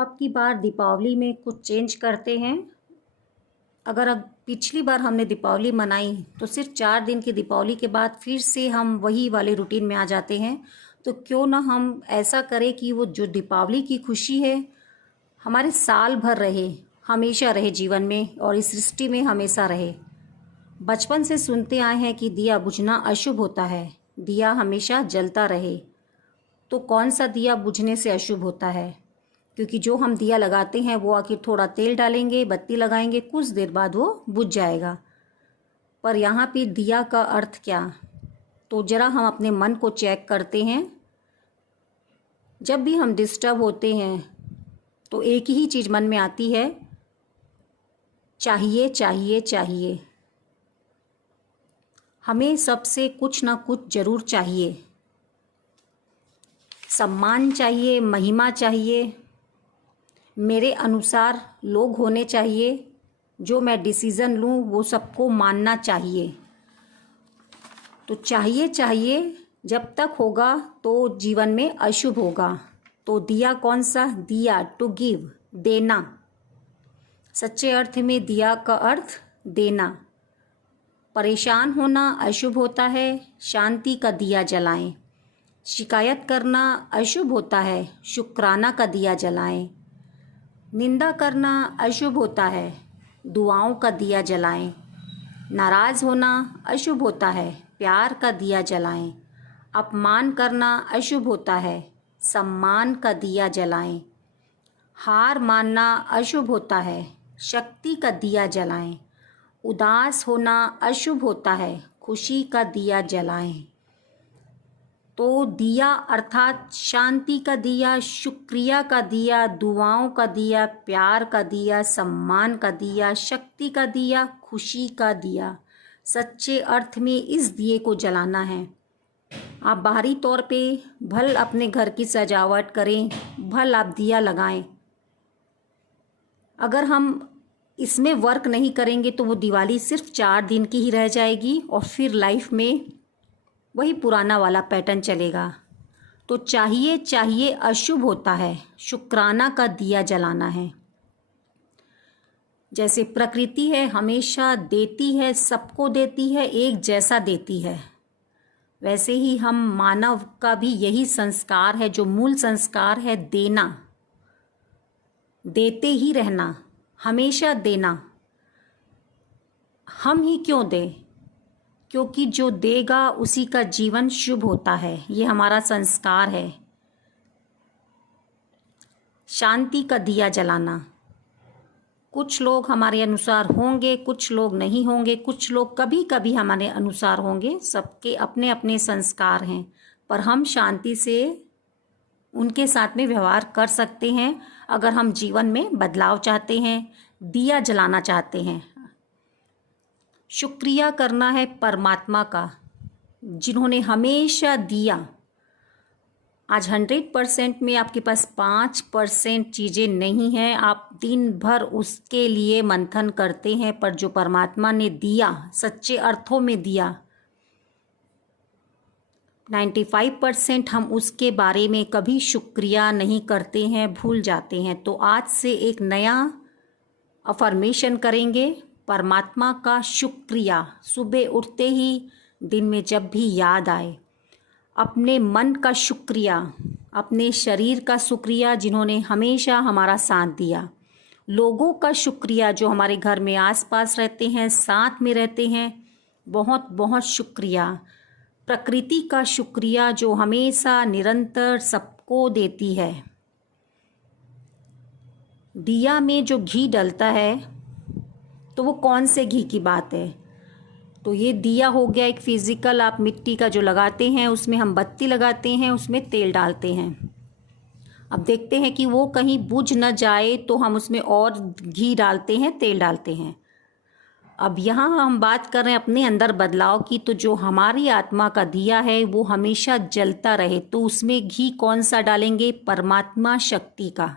अब की बार दीपावली में कुछ चेंज करते हैं। अगर अब पिछली बार हमने दीपावली मनाई तो सिर्फ 4 दिन की दीपावली के बाद फिर से हम वही वाले रूटीन में आ जाते हैं। तो क्यों ना हम ऐसा करें कि वो जो दीपावली की खुशी है हमारे साल भर रहे, हमेशा रहे जीवन में और इस सृष्टि में हमेशा रहे। बचपन से सुनते आए हैं कि दिया बुझना अशुभ होता है, दिया हमेशा जलता रहे। तो कौन सा दिया बुझने से अशुभ होता है? क्योंकि जो हम दिया लगाते हैं वो आखिर थोड़ा तेल डालेंगे, बत्ती लगाएंगे, कुछ देर बाद वो बुझ जाएगा। पर यहाँ पे दिया का अर्थ क्या? तो ज़रा हम अपने मन को चेक करते हैं। जब भी हम डिस्टर्ब होते हैं तो एक ही चीज़ मन में आती है, चाहिए चाहिए चाहिए। हमें सबसे कुछ ना कुछ ज़रूर चाहिए। सम्मान चाहिए, महिमा चाहिए, मेरे अनुसार लोग होने चाहिए, जो मैं डिसीज़न लूँ वो सबको मानना चाहिए। तो चाहिए चाहिए जब तक होगा तो जीवन में अशुभ होगा। तो दिया कौन सा? दिया टू गिव, देना। सच्चे अर्थ में दिया का अर्थ देना। परेशान होना अशुभ होता है, शांति का दिया जलाएं। शिकायत करना अशुभ होता है, शुक्राना का दिया जलाएं। निंदा करना अशुभ होता है, दुआओं का दिया जलाएं। नाराज़ होना अशुभ होता है, प्यार का दिया जलाएं। अपमान करना अशुभ होता है, सम्मान का दिया जलाएं। हार मानना अशुभ होता है, शक्ति का दिया जलाएं। उदास होना अशुभ होता है, खुशी का दिया जलाएं। तो दिया अर्थात शांति का दिया, शुक्रिया का दिया, दुआओं का दिया, प्यार का दिया, सम्मान का दिया, शक्ति का दिया, खुशी का दिया। सच्चे अर्थ में इस दिए को जलाना है। आप बाहरी तौर पे भल अपने घर की सजावट करें, भल आप दिया लगाएं। अगर हम इसमें वर्क नहीं करेंगे तो वो दिवाली सिर्फ 4 दिन की ही रह जाएगी और फिर लाइफ में वही पुराना वाला पैटर्न चलेगा। तो चाहिए चाहिए अशुभ होता है, शुक्राना का दिया जलाना है। जैसे प्रकृति है, हमेशा देती है, सबको देती है, एक जैसा देती है, वैसे ही हम मानव का भी यही संस्कार है, जो मूल संस्कार है, देना, देते ही रहना, हमेशा देना। हम ही क्यों दें? क्योंकि जो देगा उसी का जीवन शुभ होता है, ये हमारा संस्कार है। शांति का दिया जलाना। कुछ लोग हमारे अनुसार होंगे, कुछ लोग नहीं होंगे, कुछ लोग कभी कभी हमारे अनुसार होंगे, सबके अपने अपने संस्कार हैं। पर हम शांति से उनके साथ में व्यवहार कर सकते हैं अगर हम जीवन में बदलाव चाहते हैं, दिया जलाना चाहते हैं। शुक्रिया करना है परमात्मा का, जिन्होंने हमेशा दिया। आज 100% में आपके पास 5% चीज़ें नहीं हैं, आप दिन भर उसके लिए मंथन करते हैं, पर जो परमात्मा ने दिया, सच्चे अर्थों में दिया, 95% हम उसके बारे में कभी शुक्रिया नहीं करते हैं, भूल जाते हैं। तो आज से एक नया अफर्मेशन करेंगे, परमात्मा का शुक्रिया। सुबह उठते ही, दिन में जब भी याद आए, अपने मन का शुक्रिया, अपने शरीर का शुक्रिया जिन्होंने हमेशा हमारा साथ दिया, लोगों का शुक्रिया जो हमारे घर में आसपास रहते हैं, साथ में रहते हैं, बहुत बहुत शुक्रिया। प्रकृति का शुक्रिया जो हमेशा निरंतर सबको देती है। दिया में जो घी डलता है तो वो कौन से घी की बात है? तो ये दिया हो गया एक फिज़िकल, आप मिट्टी का जो लगाते हैं, उसमें हम बत्ती लगाते हैं, उसमें तेल डालते हैं। अब देखते हैं कि वो कहीं बुझ न जाए तो हम उसमें और घी डालते हैं, तेल डालते हैं। अब यहाँ हम बात कर रहे हैं अपने अंदर बदलाव की। तो जो हमारी आत्मा का दिया है वो हमेशा जलता रहे, तो उसमें घी कौन सा डालेंगे? परमात्मा शक्ति का,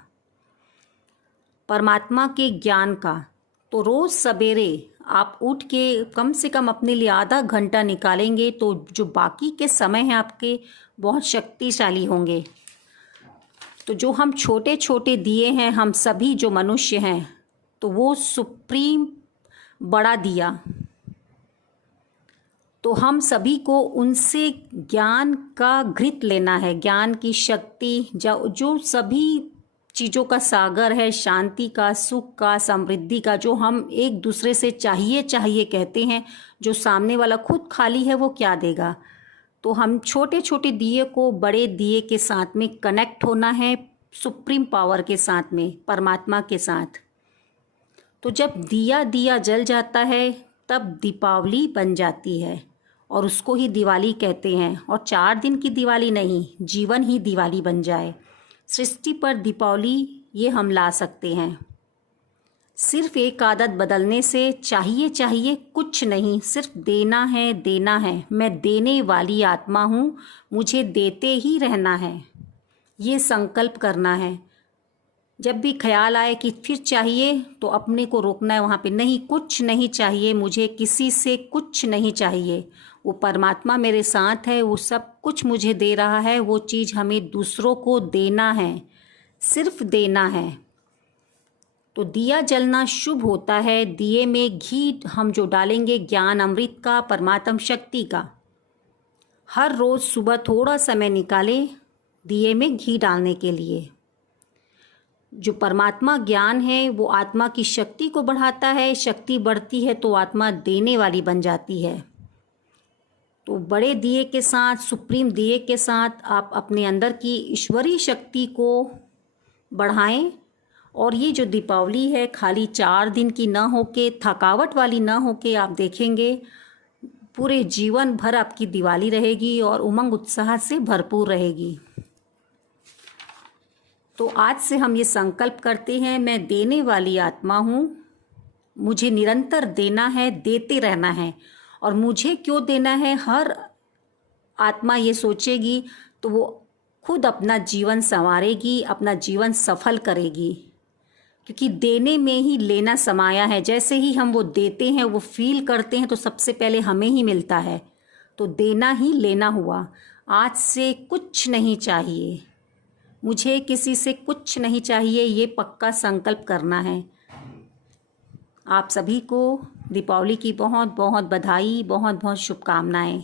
परमात्मा के ज्ञान का। तो रोज़ सवेरे आप उठ के कम से कम अपने लिए आधा घंटा निकालेंगे तो जो बाकी के समय हैं आपके बहुत शक्तिशाली होंगे। तो जो हम छोटे छोटे दिए हैं, हम सभी जो मनुष्य हैं, तो वो सुप्रीम बड़ा दिया, तो हम सभी को उनसे ज्ञान का घृत लेना है, ज्ञान की शक्ति, जो सभी चीज़ों का सागर है, शांति का, सुख का, समृद्धि का, जो हम एक दूसरे से चाहिए चाहिए कहते हैं, जो सामने वाला खुद खाली है वो क्या देगा। तो हम छोटे छोटे दिए को बड़े दिए के साथ में कनेक्ट होना है, सुप्रीम पावर के साथ में, परमात्मा के साथ। तो जब दिया दिया जल जाता है तब दीपावली बन जाती है, और उसको ही दिवाली कहते हैं। और 4 दिन की दिवाली नहीं, जीवन ही दिवाली बन जाए। सृष्टि पर दीपावली ये हम ला सकते हैं। सिर्फ एक आदत बदलने से, चाहिए चाहिए कुछ नहीं, सिर्फ देना है, देना है। मैं देने वाली आत्मा हूँ, मुझे देते ही रहना है, ये संकल्प करना है। जब भी ख्याल आए कि फिर चाहिए, तो अपने को रोकना है वहाँ पे, नहीं, कुछ नहीं चाहिए मुझे, किसी से कुछ नहीं चाहिए। वो परमात्मा मेरे साथ है, वो सब कुछ मुझे दे रहा है, वो चीज़ हमें दूसरों को देना है, सिर्फ देना है। तो दिया जलना शुभ होता है। दिए में घी हम जो डालेंगे, ज्ञान अमृत का, परमात्म शक्ति का। हर रोज़ सुबह थोड़ा समय निकालें दिए में घी डालने के लिए। जो परमात्मा ज्ञान है वो आत्मा की शक्ति को बढ़ाता है, शक्ति बढ़ती है तो आत्मा देने वाली बन जाती है। तो बड़े दिए के साथ, सुप्रीम दिए के साथ आप अपने अंदर की ईश्वरीय शक्ति को बढ़ाएं। और ये जो दीपावली है, खाली 4 दिन की ना होके, थकावट वाली ना होके, आप देखेंगे पूरे जीवन भर आपकी दिवाली रहेगी और उमंग उत्साह से भरपूर रहेगी। तो आज से हम ये संकल्प करते हैं, मैं देने वाली आत्मा हूँ, मुझे निरंतर देना है, देते रहना है। और मुझे क्यों देना है, हर आत्मा ये सोचेगी तो वो खुद अपना जीवन संवारेगी, अपना जीवन सफल करेगी। क्योंकि देने में ही लेना समाया है। जैसे ही हम वो देते हैं, वो फील करते हैं, तो सबसे पहले हमें ही मिलता है। तो देना ही लेना हुआ। आज से कुछ नहीं चाहिए, मुझे किसी से कुछ नहीं चाहिए, ये पक्का संकल्प करना है। आप सभी को दीपावली की बहुत बहुत बधाई, बहुत बहुत शुभकामनाएं।